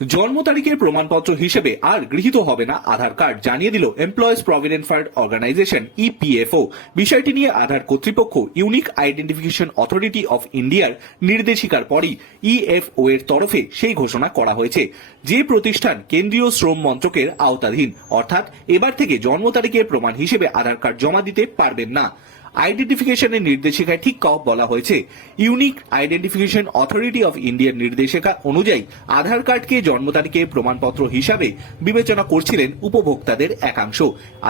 জন্ম তারিখের প্রমাণপত্র হিসেবে আর গৃহীত হবে না আধার কার্ড, জানিয়ে দিল employees provident fund organisation EPFO বিষয়টি নিয়ে আধার কর্তৃপক্ষ ইউনিক আইডেন্টিফিকেশন অথরিটি অফ ইন্ডিয়ার নির্দেশিকার পরই ইএফও এর তরফে সেই ঘোষণা করা হয়েছে। যে প্রতিষ্ঠান কেন্দ্রীয় শ্রম মন্ত্রকের আওতাধীন, অর্থাৎ এবার থেকে জন্ম তারিখের প্রমাণ হিসেবে আধার কার্ড জমা দিতে পারবেন না। আইডেন্টিফিকেশনের নির্দেশিকায় ঠিক বলা হয়েছে। ইউনিক আইডেন্টিফিকেশন অথরিটি অফ ইন্ডিয়ার নির্দেশিকা অনুযায়ী আধার কার্ডকে জন্ম তারিখের প্রমাণপত্র হিসাবে বিবেচনা করছিলেন উপভোক্তাদের একাংশ।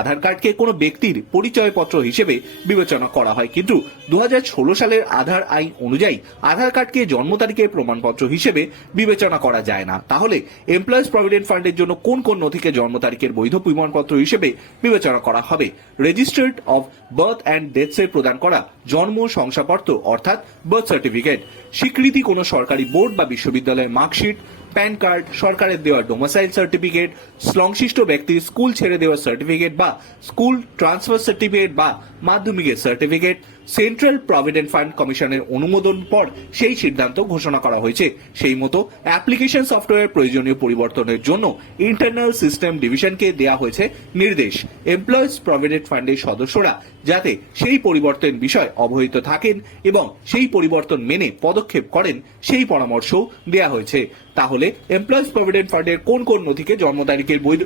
আধার কার্ডকে কোনো ব্যক্তির পরিচয়পত্র হিসেবে বিবেচনা করা হয়, কিন্তু দুহাজার ষোলো সালের আধার আইন অনুযায়ী আধার কার্ডকে জন্ম তারিখের প্রমাণপত্র হিসেবে বিবেচনা করা যায় না। তাহলে এমপ্লয়িজ প্রভিডেন্ট ফান্ডের জন্য কোন কোন নথিকে জন্ম তারিখের বৈধ প্রমাণপত্র হিসেবে বিবেচনা করা হবে? রেজিস্টার্ড অফ বার্থ অ্যান্ড ডেথসের প্রদান করা, জন্ম শংসাপত্র, অর্থাৎ বার্থ সার্টিফিকেট স্বীকৃতি কোনো সরকারি বোর্ড বা বিশ্ববিদ্যালয়ের মার্কশিট, প্যান কার্ড, সরকারের দেওয়া ডোমাসাইল সার্টিফিকেট সংশ্লিষ্ট ব্যক্তির স্কুল ছেড়ে দেওয়া সার্টিফিকেট বা স্কুল ট্রান্সফার সার্টিফিকেট বা মাধ্যমিকের সার্টিফিকেট সেন্ট্রাল প্রভিডেন্ট ফান্ড কমিশনের অনুমোদন পর সেই সিদ্ধান্ত ঘোষণা করা হয়েছে। সেই মতো অ্যাপ্লিকেশন সফটওয়্যার প্রয়োজনীয় পরিবর্তনের জন্য ইন্টারনাল সিস্টেম ডিভিশনকে দেওয়া হয়েছে নির্দেশ। এমপ্লয়িজ প্রভিডেন্ট ফান্ডের সদস্যরা যাতে সেই পরিবর্তন বিষয় অবহিত থাকেন এবং সেই পরিবর্তন মেনে পদক্ষেপ করেন, সেই পরামর্শ দেওয়া হয়েছে। তাহলে এমপ্লয়িজ প্রভিডেন্ট ফান্ডের কোন কোন নথিকে জন্ম তারিখের বৈধ